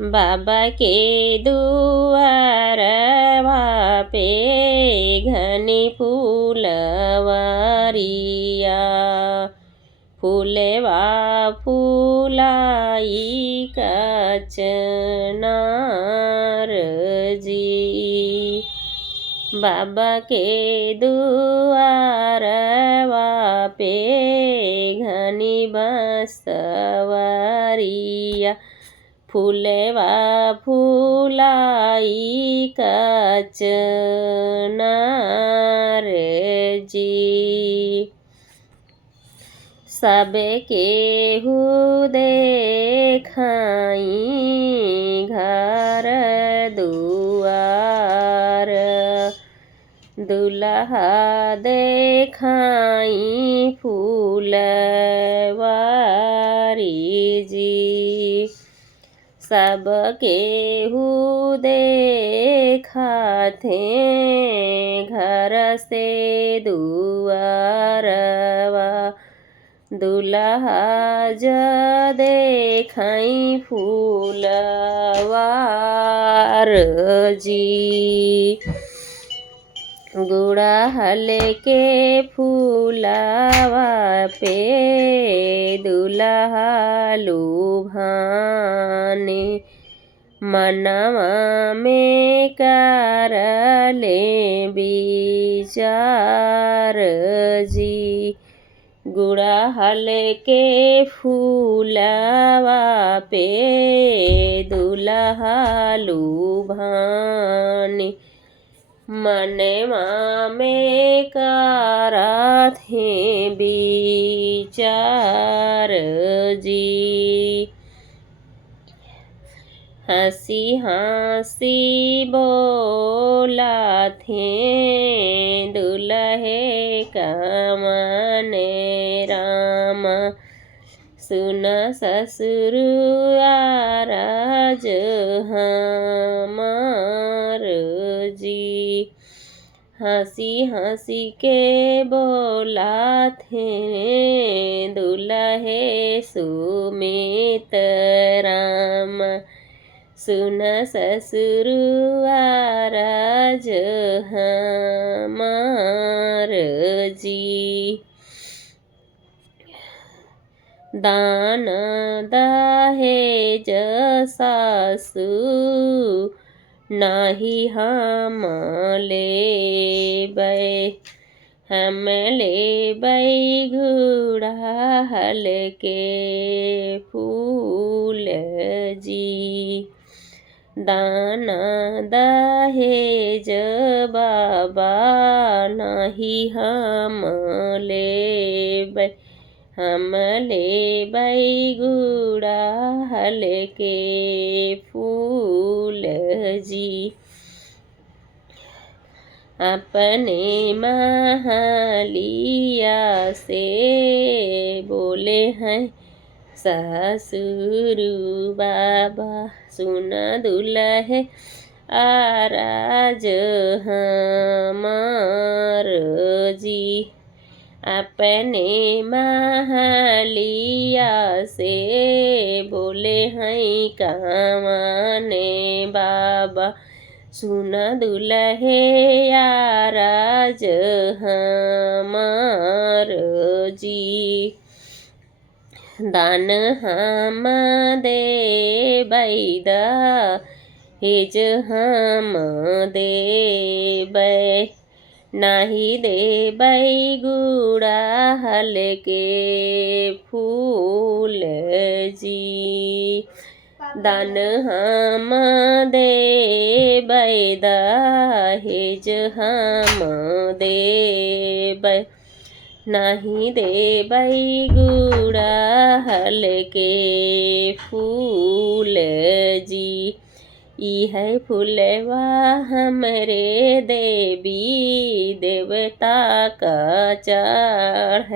बाबा के दुआर पे घनी फूलवरिया फूलवा फूलाई कचनार जी। बाबा के दुआर पे घनी बसवरिया फूलवा फूलाई कचनार जी। सबके हु देखाई घर दुआर दुल्हा देखाई फूलवारी जी। सबके हु देखाथे घर से दुआरवा दुल्हा ज देखाई फूलवार जी। गुड़हल के फूलवा पे दुल्हा लुभाने मनवा में करले विचार जी। गुड़हल के फूलवा पे दुल्हा लुभाने मनवा में कराथे विचार जी। हंसी हंसी बोलाथे दुल्हे कमने राम सुन ससुर आराज हमार जी। हंसी हंसी के बोलाथे दुल्हे सुमित राम सुन ससुर आराज हमार जी। दान दहेज सासु नाही हम लेबै हम लेबै गुड़हल के फूल जी। दान दहेज बाबा नाही हम लेबै हम लेबै गुड़हल के फूल जी। अपने महलिया से बोले हैं ससुर बाबा सुन दुल्हे आराज हमार जी। अपने महलिया से बोले हैं कमाने बाबा सुन दुल्हे आराज हमार जी। दान हम देबै दहेज हम देबै नाही देबै गुड़हल के फूल जी। दान हम देबै दहेज हम देबै नाही देबै गुड़हल के फूल जी। इह फूलवा हमरे देवी देवता का चढ़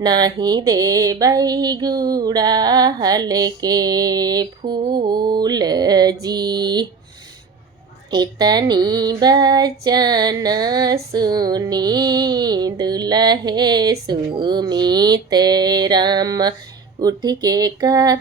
नाही देबै गुड़हल के फूल जी। इतनी बचन सुनी दुल्हे सुमित राम उठ के कर